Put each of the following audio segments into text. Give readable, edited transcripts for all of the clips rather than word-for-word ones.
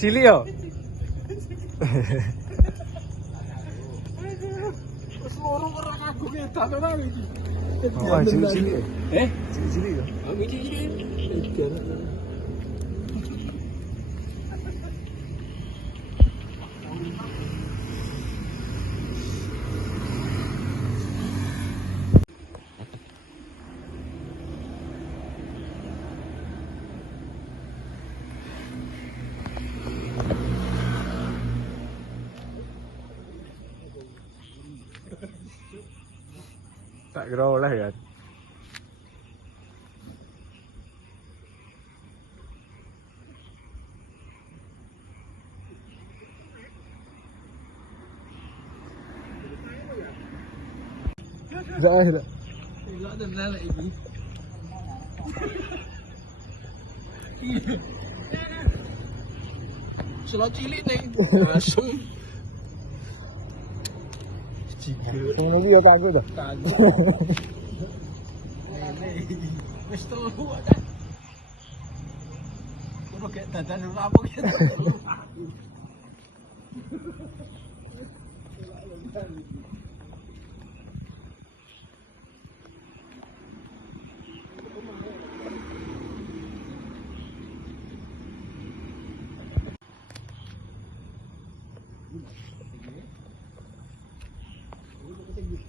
cilik yo. Wis loro ora kagum edan ora iki. Oh, cilik-cilik. Eh? Cilik-cilik yo. Aku iki. Tak kira oleh ya. Zah, dah. Elok tenan lek iki. Selot cilik ning asem. Ngono iki yo kanggo to. Kagum. Wis turu ta. Kudu gek dadan ora apa ki.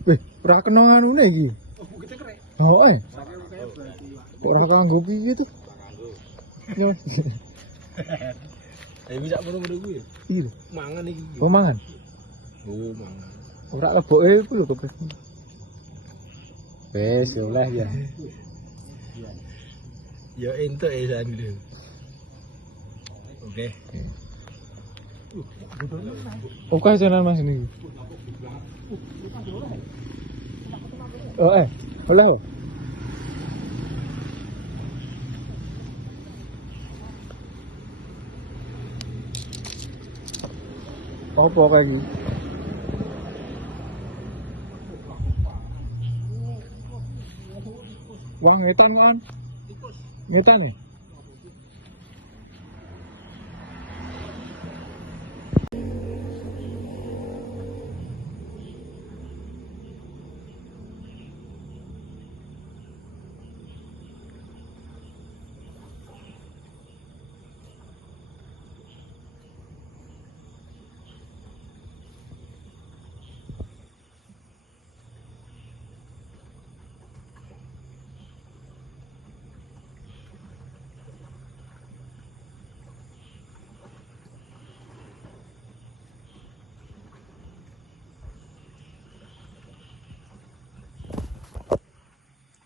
Wih, ora kena anune iki. Oh, kita keren. Oh, Saking kayak berarti. ora kanggo piye to? Yo. Ya bisa muru-muru kuwi. Iya. Mangan iki. Pemangan. Oh, mangan. Ora leboke iku lho kepes. Wes, oleh ya. Ya entuk esan lho. Oke. Oke, jalan Mas ini. Oh, oleh. Apa kayak gini? Wang ngetan kan? Ngetan nih.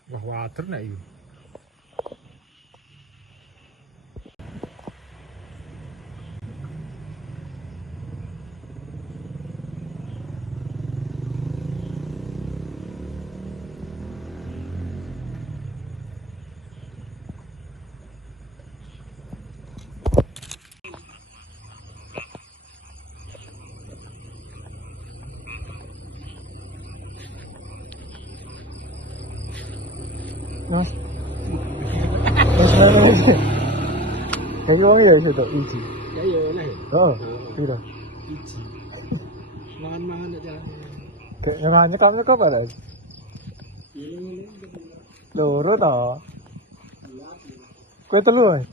Wah, water nek iki. Mas. Kayak wong ya itu iji. Ya ya oleh. Oh, piro? Iji. Mangan-mangan aja. Kayak nanya kamu kok ada? Loro to. Kowe telu ae.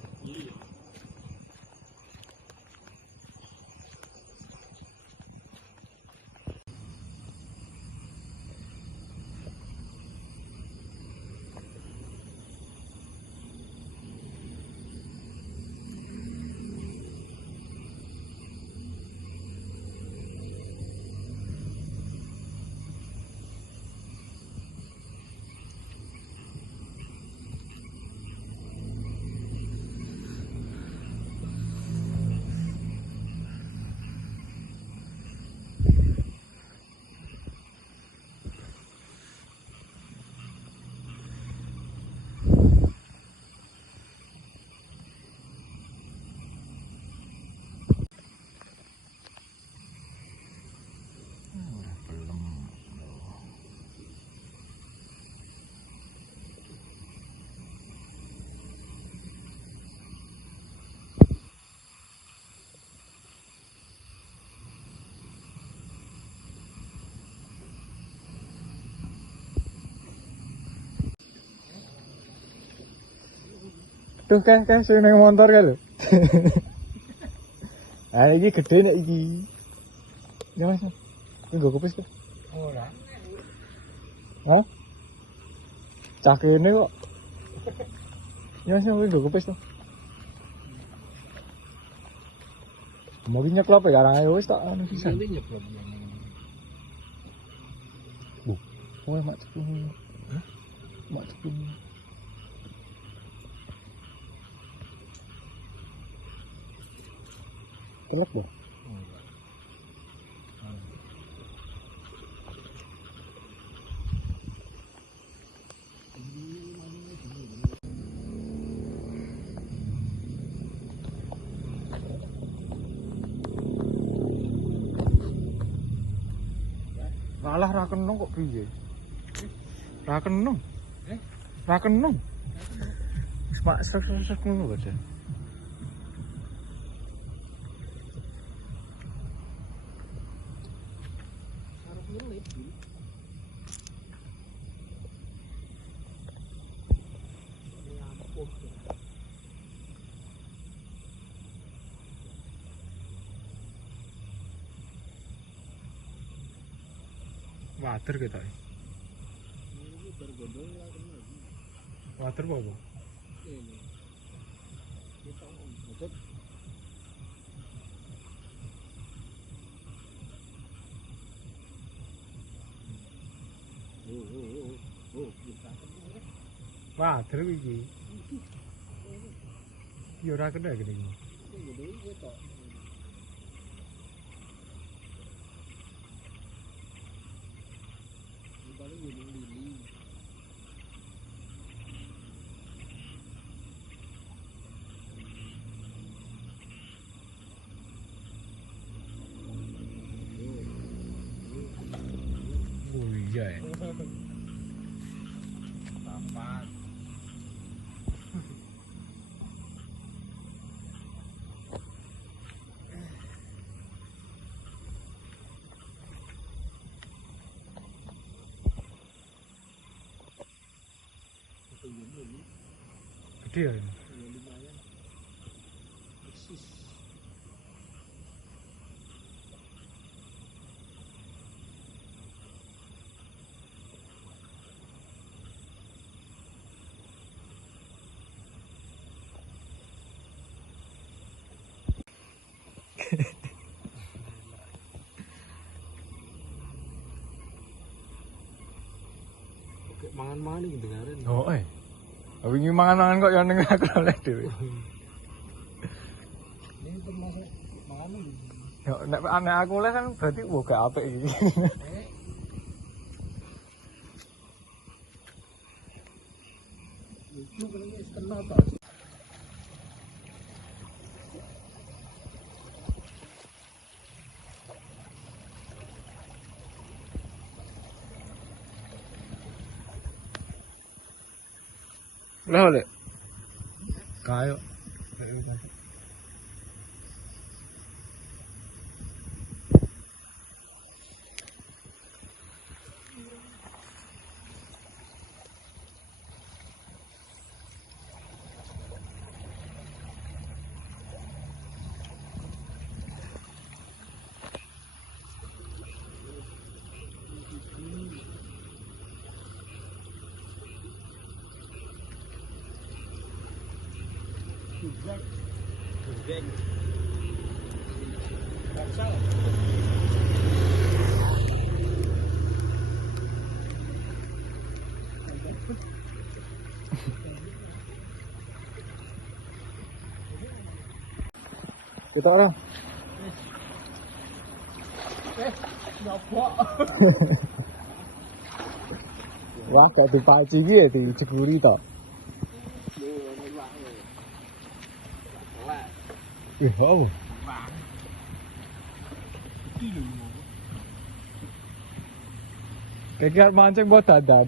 Tuh sing nang motor kae lho. Ah iki gede nek iki. Ya Mas. Iki nggo kepis tuh. Ora. Hah? Cah kene kok. Ya Mas, iki nggo kepis tuh. Mau nyeklop ya karang ayo wis tak anu pisan. Ini nyeplok yang Oh, mak cepung. Hah? Mak cepung. Kelak boh. Malah ra kenung kok piye? Ra kenung. Ra kenung. Wis mak sek ngono kok. Water kita. Water apa? Water iki. Ya ora kena gede. Oh iya ya. Papan. Gede ya ini. Mangan-mangan iki dengarin. Oh wingi mangan-mangan kok ya ning aku oleh dhewe. Ini termasuk mangan iki. Ya nek anek aku oleh kan berarti gak apik iki. Itu kan wis kena tok. Lah oleh. Kayo. Geng. Kapsal. Kita orang. Nyobok. Wah, kok dipaci iki ya dijeguri to. Oh. Kayak mancing buat dadan.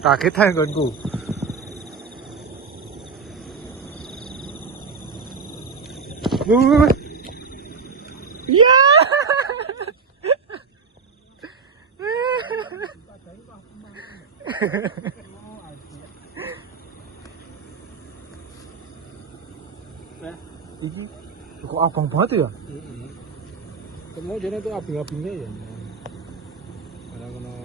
Kagetan konku. Wuh. Ya. Iki kok abang banget ya? Kamu jadi itu abing-abingnya ya. Kadang-kadang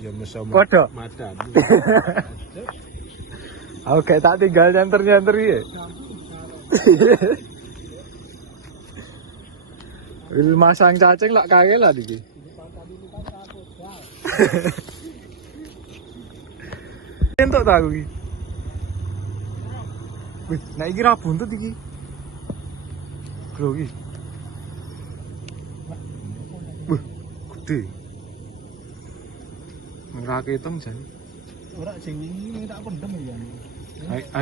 ya mesum Kodok. madan. Aku kayak tak tinggal nyanter-nyanter ya. Wil masang cacing lak kagel lah iki. Entuk tak aku iki. Wih, nek iki ra buntut iki. Lho iki. Wih, gede. Ora ketem jan. Ora sing ini tak pendem ya.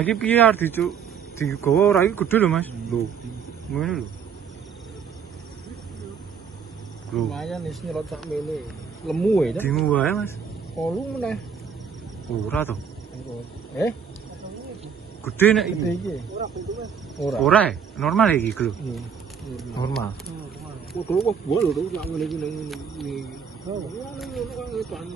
Iki piye arep dicuk digawa ora iki gede lho Mas. Lho. Ngene lho. Lho, Lumayan wis nyerot sak mene. Lemu ya. dimu wae Mas. Kolu meneh. Ora to. Eh, Gede nek gede iki. iki. Ora. Ora ya? Normal iki lho. Normal. Normal. Oh, kalau gua lho, tak ngene iki nang ngene. Oh, ngene kan